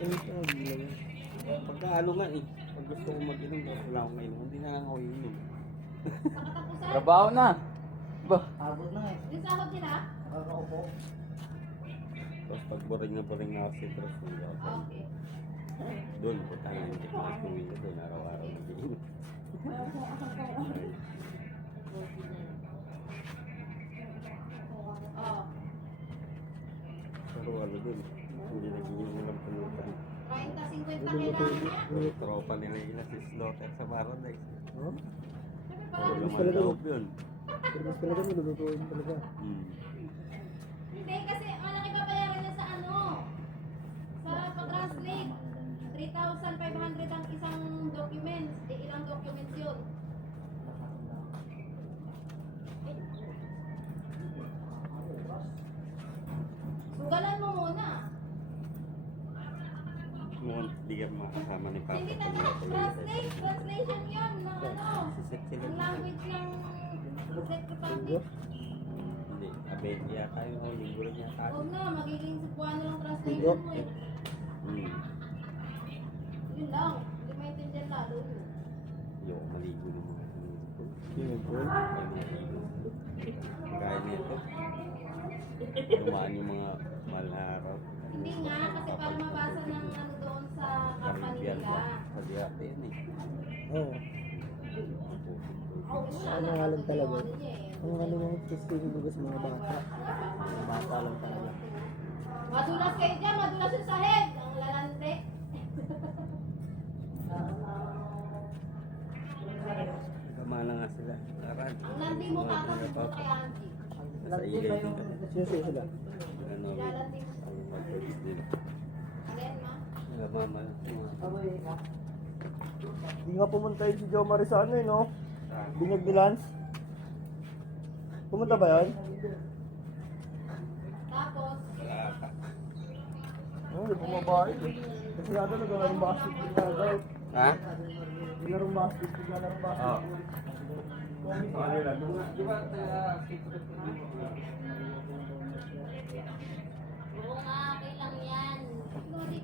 Pagka ano nga eh, pag gusto ko mag-inom, wala akong mainom, hindi na lang ako inom. Trabaho na. Ba? Abot na eh. Yung sahod nila? Nakakaupo. Tapos pag boring na ako sa Citrus, Okay. doon, punta na hindi ko mag-uwi na doon, araw-araw mag-inom. Oo. Pero ano doon, hindi nag-inom ng pulutan. 30-50 kailangan niya. Tropa nila ila si Slaughter sa Paradise. Oh? Sabi Wala pala, man loob yun. Pero mas talaga nilulutuin talaga. hindi kasi malaki babayaran niya sa ano, sa pag-translate. 3,500 ang isang documents. Ilang documents yun? Sugalan mo muna. Noon, di ka makasama ni Papa. Hindi na translation yun ng ano, Si Seth sila. ng language ng Czech Republic. Hindi, abenti yata yung linggo rin yata. Huwag na, magiging Cebuano lang translation mo eh. Yun lang, hindi maintindihan lalo yun. Yung maligo ng mga Yun po. Kaya nito. Lumaan yung mga mahal na araw. Hindi nga, kasi para mabasa ng ano doon sa company Caribbean nila. ba? Sa diate yun eh. Oo. Ano nga lang talaga. Ang ano mga festival sa mga bata. Mga bata lang talaga. Madulas kayo dyan, madulas yung sahig. Ang lalante. Kamala nga sila. Arad. Ang landi mo tapos yung kay Angie. Nasa ilay din kami. Sino sila? Ano, Nilalandi mo. ang pag-police nila. Alin ma? Nagmama. Hindi nga pumunta yun si Jo Marie sa ano eh, no? Sa Binyag ni Lance. Pumunta ba yun? Tapos, wala ka. Oo, di bumaba eh. Kasi nga doon naglalaro basketball talaga. Ha? Naglalaro basketball, naglalaro basketball. Di ba oo nga, okay lang yan. Lodi.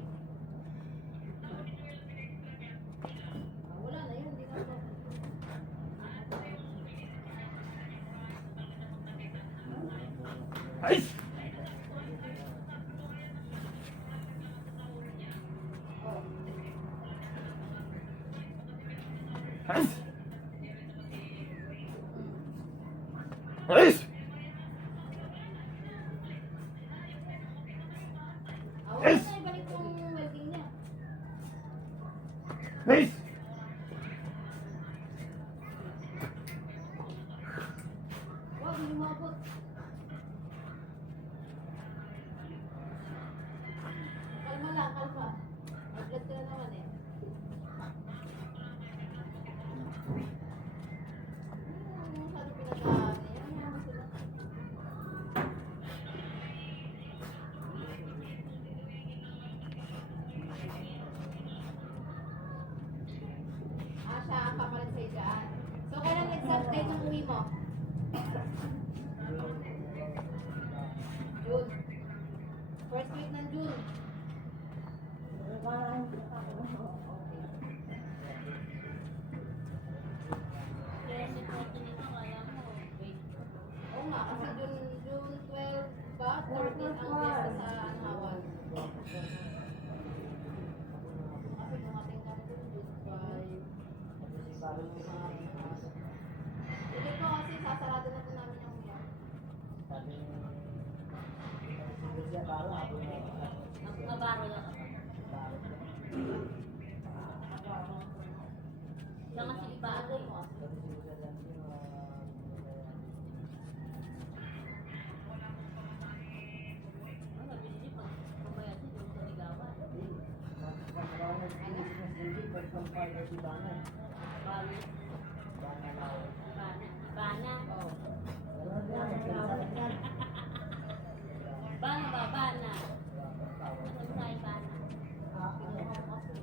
Wala na yun, di ba? Ay! Ay! Ay! Wala na, ibalik yung welding niya. Ay! Wag, hindi umabot. Kalma lang, kalma. Mag-vlog ka na naman eh. Masyado pinag-aaral eh. Ano mo sila? Siya ang papalit sa'yo dyan. So, kailan exam date ng uwi mo? June. First week ng June. Oo nga, kasi June 12 ba? 13 ang fiesta sa Anhawan. Kasi dumating kami dun, June 5. Hindi po kasi sasarado na po namin yung umiyak. Nabaro na ako. Siya nga si Ibago mo. Bana ba? Bana. Ano sa Bana?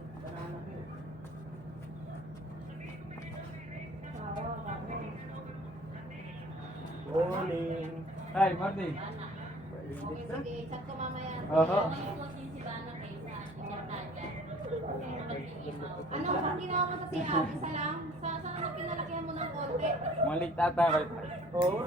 Morning. Hi, Marty. Bana. Okay, sige. Chat ko mamaya. Aha. Si Bana kaysa. Chat tayo. Ano, pag ginawa mo sa CR, isa lang? Saan naman pinalakihan mo ng konti? Malik tata kayo. Oo.